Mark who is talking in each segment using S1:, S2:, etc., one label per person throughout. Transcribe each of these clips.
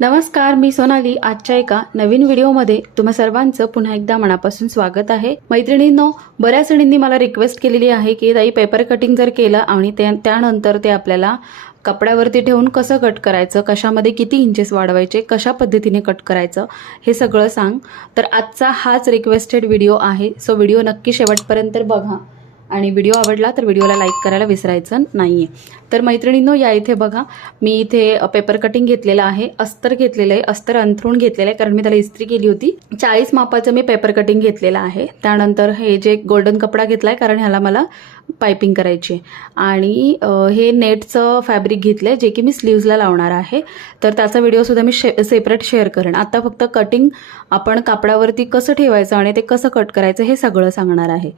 S1: नमस्कार मी सोनाली. आजच्या एका नवीन व्हिडिओमध्ये तुम्हा सर्वांचं पुन्हा एकदा मनापासून स्वागत आहे. मैत्रिणींनो बऱ्याच जणींनी मला रिक्वेस्ट केलेली आहे की ताई पेपर कटिंग जर केलं आणि त्यानंतर ते आपल्याला कपड्यावरती ठेवून कसं कट करायचं कशामध्ये किती इंचेस वाढवायचे कशा पद्धतीने कट करायचं हे सगळं सांग. तर आजचा हाच रिक्वेस्टेड व्हिडिओ आहे. सो व्हिडिओ नक्की शेवटपर्यंत बघा. आणि व्हिडिओ आवडला तर व्हिडिओला लाईक करायला विसरायचं नाही आहे तर मैत्रिणींनो या इथे बघा मी इथे पेपर कटिंग घेतलेलं आहे अस्तर घेतलेलं आहे अस्तर अंथरून घेतलेलं आहे कारण मी त्याला इस्त्री केली होती. चाळीस मापाचं मी पेपर कटिंग घेतलेलं आहे. त्यानंतर हे जे गोल्डन कपडा घेतला आहे कारण ह्याला मला पायपिंग करायची आहे. आणि हे नेटचं फॅब्रिक घेतलं आहे जे की मी स्लीव्जला लावणार आहे. तर त्याचा व्हिडिओसुद्धा मी शे सेपरेट शेअर करेन. आता फक्त कटिंग आपण कापडावरती कसं ठेवायचं आणि ते कसं कट करायचं हे सगळं सांगणार आहे.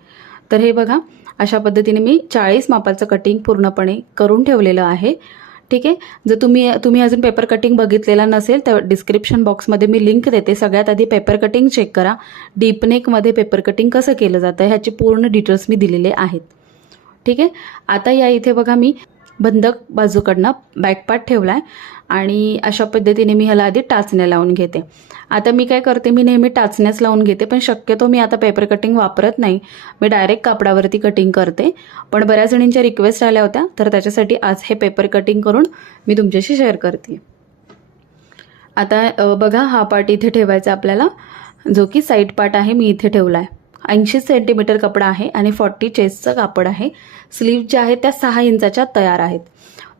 S1: तर हे बघा अशा पद्धतीने मी चाळीस मापाचं कटिंग पूर्णपणे करून ठेवलेलं आहे. ठीक आहे? जर तुम्ही तुम्ही अजून पेपर कटिंग बघितलेला नसेल तर डिस्क्रिप्शन बॉक्समध्ये मी लिंक देते. सगळ्यात आधी पेपर कटिंग चेक करा. डीपनेकमध्ये पेपर कटिंग कसं केलं जातं ह्याचे पूर्ण डिटेल्स मी दिलेले आहेत. ठीक आहे? आता या इथे बघा मी बंधक बाजूकडनं बॅकपार्ट ठेवला आहे आणि अशा पद्धतीने मी ह्याला आधी टाचण्या लावून घेते. आता मी काय करते मी नेहमी टाचण्याच लावून घेते पण शक्यतो मी आता पेपर कटिंग वापरत नाही. मी डायरेक्ट कापडावरती कटिंग करते. पण बऱ्याच जणींच्या रिक्वेस्ट आल्या होत्या तर त्याच्यासाठी आज हे पेपर कटिंग करून मी तुमच्याशी शेअर करते. आता बघा हा पार्ट इथे ठेवायचा आपल्याला. जो की साईड पार्ट आहे मी इथे ठेवला आहे ऐंशी सेंटीमीटर कपडा आहे आणि फॉर्टी चेस्टचं कापड आहे. स्लीव्ह ज्या आहेत त्या सहा इंचाच्या तयार आहेत.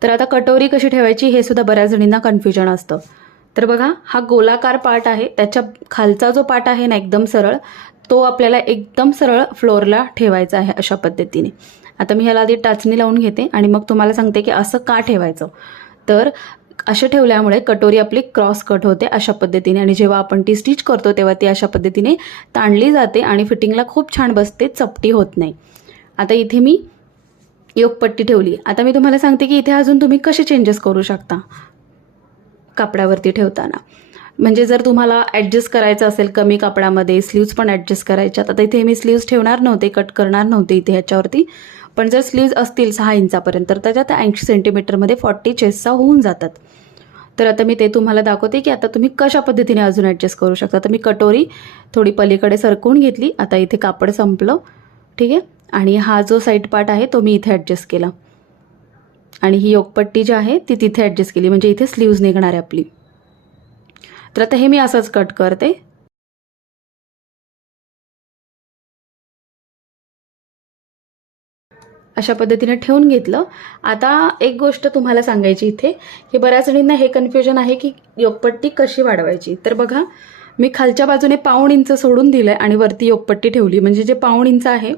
S1: तर आता कटोरी कशी ठेवायची हे सुद्धा बऱ्याच जणींना कन्फ्युजन असतं. तर बघा हा गोलाकार पार्ट आहे. त्याच्या खालचा जो पार्ट आहे ना एकदम सरळ तो आपल्याला एकदम सरळ फ्लोअरला ठेवायचा आहे अशा पद्धतीने. आता मी ह्याला आधी टाचणी लावून घेते आणि मग तुम्हाला सांगते की असं का ठेवायचं. तर असे ठेवल्यामुळे कटोरी आपली क्रॉस कट होते अशा पद्धतीने. आणि जेव्हा आपण ती स्टिच करतो तेव्हा ती अशा पद्धतीने ताणली जाते आणि फिटिंगला खूप छान बसते चपटी होत नाही. आता इथे मी योगपट्टी ठेवली. आता मी तुम्हाला सांगते की इथे अजून तुम्ही कसे चेंजेस करू शकता कापडावरती ठेवताना. म्हणजे जर तुम्हाला ॲडजस्ट करायचं असेल कमी कापडामध्ये स्लीव्ज पण ॲडजस्ट करायच्यात. आता इथे मी स्लीव्ज ठेवणार नव्हते कट करणार नव्हते इथे ह्याच्यावरती. पण जर स्लीव्ज असतील सहा इंचापर्यंत तर त्याच्यात ऐंशी सेंटीमीटरमध्ये फॉर्टी चेस्टचा होऊन जातात. तर आता मी ते तुम्हाला दाखवते की आता तुम्ही कशा पद्धतीने अजून ॲडजस्ट करू शकता. तर मी कटोरी थोडी पलीकडे सरकवून घेतली आता इथे कापड संपलं ठीक आहे? आणि हा जो साईड पार्ट आहे तो मी इथे ॲडजस्ट केला. आणि ही योगपट्टी जी आहे ती तिथे ॲडजस्ट केली. म्हणजे इथे स्लीव्ज निघणार आहे आपली. तर आता हे मी असंच कट करते. अशा पद्धतीने ठेवून घेतलं. आता एक गोष्ट तुम्हाला सांगायची इथे की बऱ्याच जणींना हे कन्फ्युजन आहे की योगपट्टी कशी वाढवायची. तर बघा मी खालच्या बाजूने पाऊण इंच सोडून दिलं आहे आणि वरती योगपट्टी ठेवली. म्हणजे जे पाऊण इंच आहे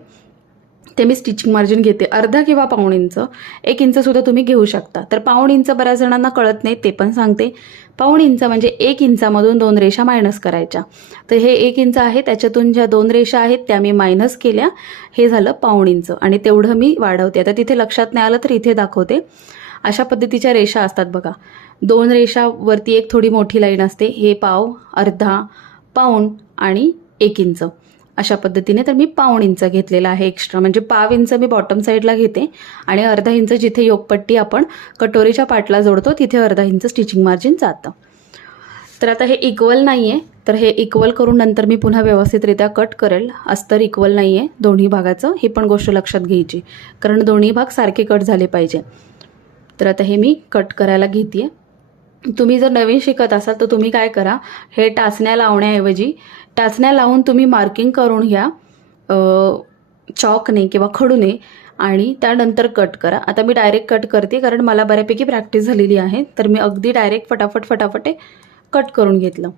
S1: ते मी स्टिचिंग मार्जिन घेते. अर्धा किंवा पाऊण इंच. एक इंचसुद्धा तुम्ही घेऊ शकता. तर पाऊण इंच बऱ्याच जणांना कळत नाही ते पण सांगते. पाऊण इंच म्हणजे एक इंचामधून दोन रेषा मायनस करायच्या. तर हे एक इंच आहे त्याच्यातून ज्या दोन रेषा आहेत त्या मी मायनस केल्या. हे झालं पाऊण इंच. आणि तेवढं मी वाढवते. आता तिथे लक्षात नाही आलं तर इथे दाखवते. अशा पद्धतीच्या रेषा असतात बघा. दोन रेषा वरती एक थोडी मोठी लाईन असते. हे पाव अर्धा पाऊण आणि एक इंच. अशा पद्धतीने तर मी पाऊण इंच घेतलेला आहे एक्स्ट्रा म्हणजे पाव इंच मी बॉटम साईडला घेते आणि अर्धा इंच जिथे योगपट्टी आपण कटोरीच्या पाटला जोडतो तिथे अर्धा इंच स्टिचिंग मार्जिन जातं. तर आता हे इक्वल नाही आहे तर हे इक्वल करून नंतर मी पुन्हा व्यवस्थितरित्या कट करेल. अस्तर इक्वल नाही आहे दोन्ही भागाचं ही पण गोष्ट लक्षात घ्यायची. कारण दोन्ही भाग सारखे कट झाले पाहिजे. तर आता हे मी कट करायला घेते तुम्ही जर नवीन शिकत असाल तर तुम्ही काय करा? हे टाचण्या लावण्याऐवजी टाचण्या लावून तुम्ही मार्किंग करून घ्या चॉकने किंवा खडूने आणि त्यानंतर कट करा. आता मी डायरेक्ट कट करते कारण मला बऱ्यापैकी प्रॅक्टिस झालेली आहे तर मी अगदी डायरेक्ट फटाफट फटाफटे कट करून घेतलं.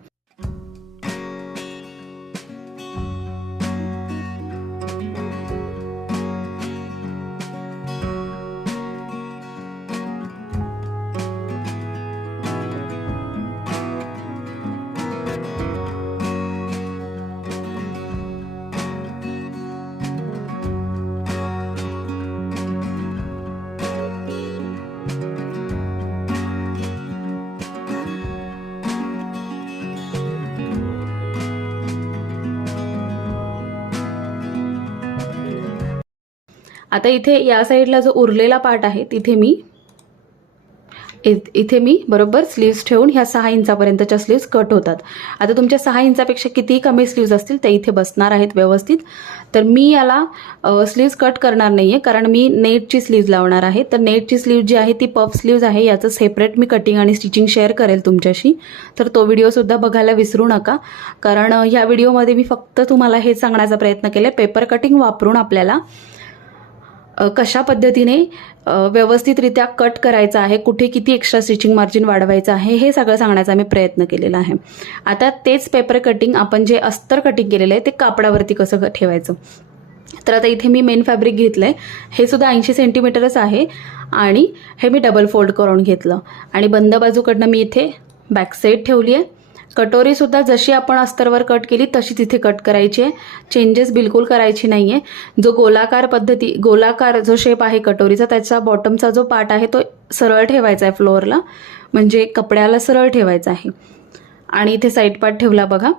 S1: आता इथे या साईडला जो उरलेला पार्ट आहे तिथे मी इ- इथे मी बरोबर स्लीव्स ठेवून ह्या सहा इंचापर्यंतच्या स्लीव्स कट होतात. आता तुमच्या सहा इंचापेक्षा कितीही कमी स्लीव्ज असतील ते इथे बसणार आहेत व्यवस्थित. तर मी याला स्लीव्ज कट करणार नाही आहे कारण मी नेटची स्लीव्ज लावणार आहे. तर नेटची स्लीव जी आहे ती पफ स्लीव्ज आहे. याचं सेपरेट मी कटिंग आणि स्टिचिंग शेअर करेल तुमच्याशी. तर तो व्हिडिओसुद्धा बघायला विसरू नका. कारण ह्या व्हिडिओमध्ये मी फक्त तुम्हाला हे सांगण्याचा प्रयत्न केला पेपर कटिंग वापरून आपल्याला कशा पद्धतीने व्यवस्थितरित्या कट करायचं आहे कुठे किती एक्स्ट्रा स्टिचिंग मार्जिन वाढवायचं आहे हे सगळं सांगण्याचा मी प्रयत्न केलेला आहे. आता तेच पेपर कटिंग आपण जे अस्तर कटिंग केलेलं आहे ते कापडावरती कसं ठेवायचं? तर आता इथे मी मेन फॅब्रिक घेतलं आहे हे सुद्धा ऐंशी सेंटीमीटरच आहे आणि हे मी डबल फोल्ड करून घेतलं. आणि बंद बाजूकडनं मी इथे बॅक साईड ठेवली आहे. कटोरीसुद्धा जशी आपण अस्तरवर कट केली तशी तिथे कट करायची आहे. चेंजेस बिलकुल करायची नाही आहे जो गोलाकार पद्धती गोलाकार जो शेप आहे कटोरीचा त्याचा बॉटमचा जो पार्ट आहे तो सरळ ठेवायचा आहे फ्लोअरला म्हणजे कपड्याला सरळ ठेवायचा आहे. आणि इथे साईड पार्ट ठेवला बघा.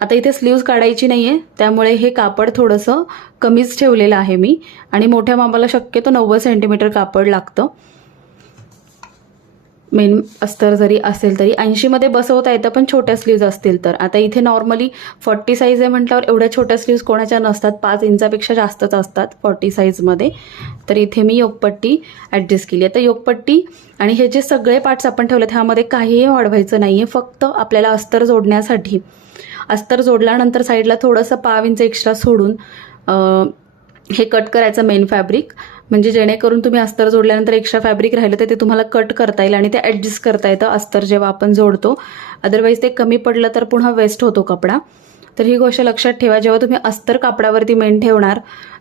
S1: आता इथे स्लीव्ज काढायची नाही आहे त्यामुळे हे कापड थोडंसं कमीच ठेवलेलं आहे मी. आणि मोठ्या मापाला शक्यतो नव्वद सेंटीमीटर कापड लागतं. मेन अस्तर जरी असेल तरी ऐंशीमध्ये बसवता येतं पण छोट्या स्लीव्ज असतील तर. आता इथे नॉर्मली फॉर्टी साईज आहे म्हटल्यावर एवढ्या छोट्या स्लीव्ज कोणाच्या नसतात. पाच इंचापेक्षा जास्तच असतात फॉर्टी साईजमध्ये तर इथे मी योगपट्टी ॲडजस्ट केली. आता योगपट्टी आणि हे जे सगळे पार्ट्स आपण ठेवलेत ह्यामध्ये काहीही वाढवायचं नाही आहे फक्त आपल्याला अस्तर जोडण्यासाठी. अस्तर जोडल्यानंतर साईडला थोडंसं पाव इंच एक्स्ट्रा सोडून हे कट करायचं मेन फॅब्रिक म्हणजे जेणेकरून तुम्ही अस्तर जोडल्यानंतर एक्स्ट्रा फॅब्रिक राहिलं तर ते तुम्हाला कट करता येईल आणि ते ॲडजस्ट करता येतं अस्तर जेव्हा आपण जोडतो. अदरवाईज ते कमी पडलं तर पुन्हा वेस्ट होतो कपडा. तर ही गोष्ट लक्षात ठेवा. जेव्हा तुम्ही अस्तर कापडावरती मेन ठेवणार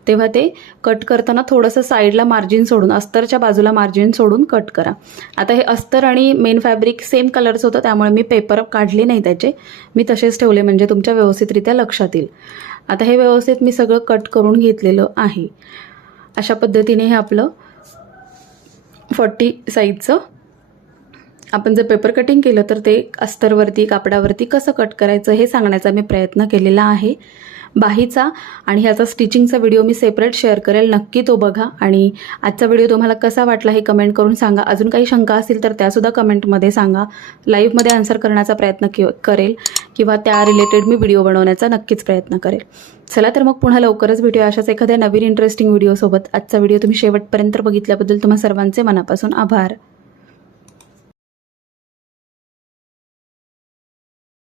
S1: तेव्हा ते कट करताना थोडंसं साईडला मार्जिन सोडून अस्तरच्या बाजूला मार्जिन सोडून कट करा. आता हे अस्तर आणि मेन फॅब्रिक सेम कलरचं होतं त्यामुळे मी पेपर काढले नाही त्याचे. मी तसेच ठेवले म्हणजे तुमच्या व्यवस्थितरित्या लक्षात येईल. आता हे व्यवस्थित मी सगळं कट करून घेतलेलं आहे. अशा पद्धतीने हे आपलं फॉर्टी साईजचं आपण जर पेपर कटिंग केलं तर ते अस्तरवरती कापडावरती कसं कट करायचं हे सांगण्याचा मी प्रयत्न केलेला आहे. बाहीचा आणि ह्याचा स्टिचिंगचा व्हिडिओ मी सेपरेट शेअर करेल. नक्की तो बघा आणि आजचा व्हिडिओ तुम्हाला कसा वाटला हे कमेंट करून सांगा. अजून काही शंका असतील तर त्यासुद्धा कमेंटमध्ये सांगा. लाईव्हमध्ये आन्सर करण्याचा प्रयत्न कि करेल किंवा त्या रिलेटेड मी व्हिडिओ बनवण्याचा नक्कीच प्रयत्न करेल. चला तर मग पुन्हा लवकरच भेटूया अशाच एखाद्या नवीन इंटरेस्टिंग व्हिडिओसोबत आजचा व्हिडिओ तुम्ही शेवटपर्यंत बघितल्याबद्दल तुम्हा सर्वांचे मनापासून आभार.